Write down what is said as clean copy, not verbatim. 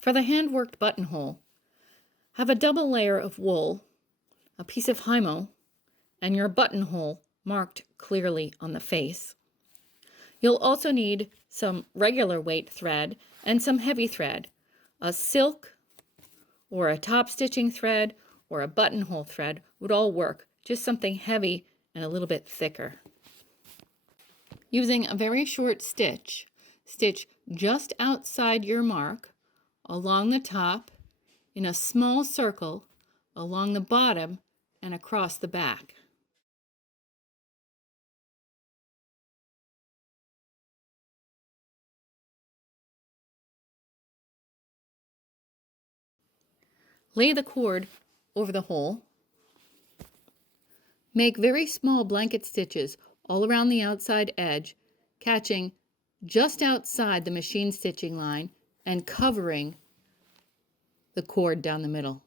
For the hand-worked buttonhole, have a double layer of wool, a piece of hymo, and your buttonhole marked clearly on the face. You'll also need some regular weight thread and some heavy thread, a silk or a top stitching thread or a buttonhole thread would all work, just something heavy and a little bit thicker. Using a very short stitch, stitch just outside your mark, along the top, in a small circle, along the bottom, and across the back. Lay the cord over the hole. Make very small blanket stitches all around the outside edge, catching just outside the machine stitching line and covering the cord down the middle.